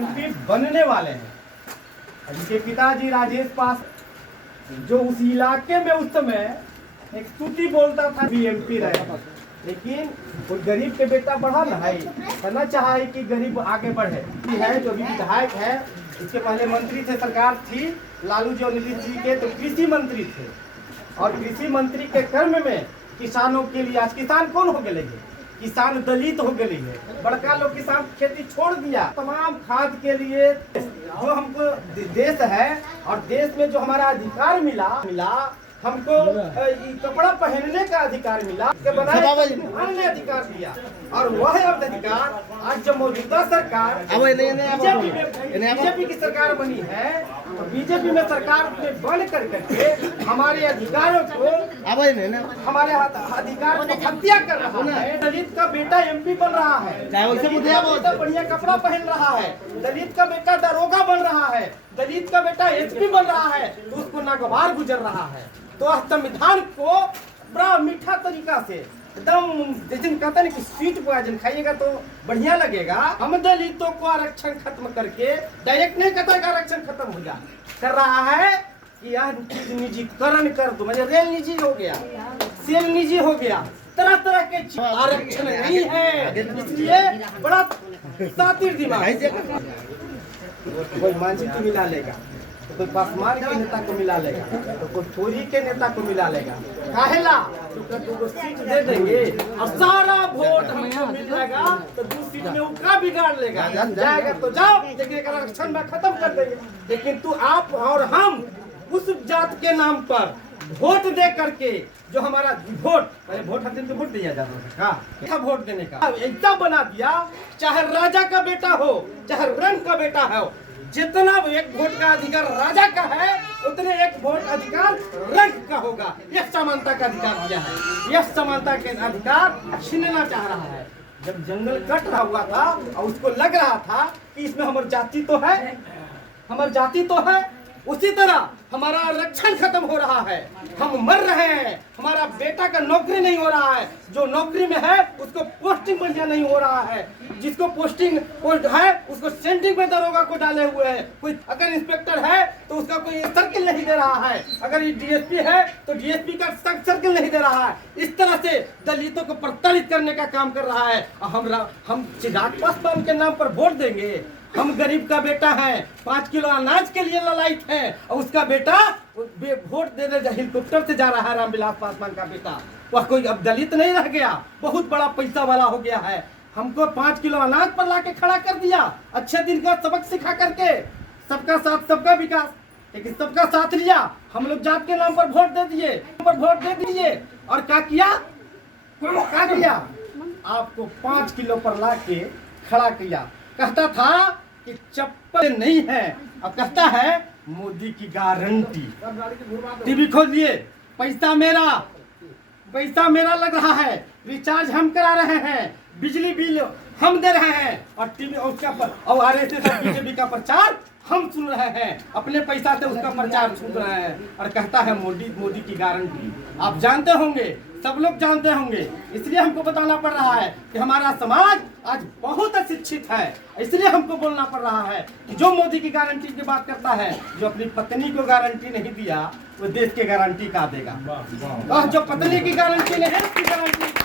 MP बनने वाले हैं। इनके पिताजी राजेश पास जो उस इलाके में उस समय एक स्तुति बोलता था भी एमपी रहे, लेकिन वो गरीब के बेटा बढ़ा ना है, करना चाहा है कि गरीब आगे बढ़े है। जो भी विधायक है, इसके पहले मंत्री थे, सरकार थी लालू जी और नीतीश जी के, तो कृषि मंत्री थे। और कृषि मंत्री के कर्म में किसानों के लिए आज किसान कौन हो गए, किसान दलित हो गए है। बड़का लोग किसान खेती छोड़ दिया। तमाम खाद के लिए जो हमको देश है और देश में जो हमारा अधिकार मिला हमको कपड़ा पहनने का अधिकार मिला, के बनाए ने अधिकार दिया। और वह अधिकार आज जो मौजूदा सरकार बीजेपी की सरकार बनी है, तो बीजेपी में सरकार में बन करके हमारे अधिकारों को हमारे अधिकार को हत्या कर रहा है। दलित का बेटा एमपी बन रहा है, दलित का बेटा बढ़िया कपड़ा पहन रहा है, दलित का बेटा दरोगा बन रहा है, दलित का बेटा एसपी बन रहा है, तो उसको नागवार गुजर रहा है। तो संविधान को बड़ा मीठा तरीका से एकदम जैसे कहते हैं कि स्वीट भोजन खाइएगा तो बढ़िया लगेगा। हम दलितों को आरक्षण खत्म करके डायरेक्ट नहीं कहता कि आरक्षण खत्म हो गया, कर रहा है कि यह निजीकरण कर दो, मतलब रेल निजी हो गया, सेल निजी हो गया, तरह तरह के आरक्षण नहीं है। इसलिए बड़ा सातिर दिमाग, कोई मांझी मिला लेगा, तो कोई पासवान के नेता को मिला लेगा, तो कोई टोरी के नेता को मिला लेगा। काहेला तो सीट दे देंगे और सारा वोट हमको मिल जाएगा, तो 2 सीट में उनका बिगाड़ लेगा। जाएगा तो जाओ, लेकिन आरक्षण में खत्म कर देंगे। लेकिन तू आप और हम उस जात के नाम पर वोट दे करके, जो हमारा वोट पहले वोट हर दिन को वोट दिया जाता था, वोट देने का ऐसा बना दिया, चाहे राजा का बेटा हो चाहे रंग का बेटा हो, जितना एक वोट का अधिकार राजा का है उतने एक वोट अधिकार रंग का होगा। यह समानता का अधिकार दिया है, यह समानता के अधिकार छीनना चाह रहा है। जब जंगल कट रहा हुआ था और उसको लग रहा था कि इसमें हमारी जाति तो है, हमारी जाति तो है, उसी तरह हमारा आरक्षण खत्म हो रहा है, हम मर रहे हैं, हमारा बेटा का नौकरी नहीं हो रहा है, जो नौकरी में है उसको पोस्टिंग बढ़िया नहीं हो रहा है, जिसको पोस्टिंग है उसको सेंट्रिंग में दरोगा को डाले हुए है, कोई अगर इंस्पेक्टर है तो उसका कोई सर्किल नहीं दे रहा है, अगर डीएसपी है तो डीएसपी का सर्किल नहीं दे रहा है। इस तरह से दलितों को प्रताड़ित करने का काम कर रहा है। हम चिराग पासवान के नाम पर वोट देंगे? हम गरीब का बेटा है, 5 किलो अनाज के लिए ललायत है, और उसका बेटा वोट देने हेलीकॉप्टर से जा रहा है। रामविलास पासवान का बेटा वह कोई अब दलित नहीं रह गया, बहुत बड़ा पैसा वाला हो गया है। हमको 5 किलो अनाज पर लाके खड़ा कर दिया, अच्छे दिन का सबक सिखा करके, सबका साथ सबका विकास, लेकिन सबका साथ लिया। हम लोग जात के नाम पर वोट दे दिए, और क्या किया? आपको 5 किलो पर लाके खड़ा किया। कहता था कि चप्पल नहीं है, अब कहता है मोदी की गारंटी। टीवी खोलिए, पैसा मेरा लग रहा है, रिचार्ज हम करा रहे हैं, बिजली बिल हम दे रहे हैं, और टीवी उसका और आरएसएस और बीजेपी का प्रचार हम सुन रहे हैं, अपने पैसा से उसका प्रचार सुन रहे हैं, और कहता है मोदी की गारंटी। आप जानते होंगे, सब लोग जानते होंगे, इसलिए हमको बताना पड़ रहा है कि हमारा समाज आज बहुत अशिक्षित है। इसलिए हमको बोलना पड़ रहा है कि जो मोदी की गारंटी की बात करता है, जो अपनी पत्नी को गारंटी नहीं दिया वो देश की गारंटी का देगा, और जो पत्नी की गारंटी नहीं,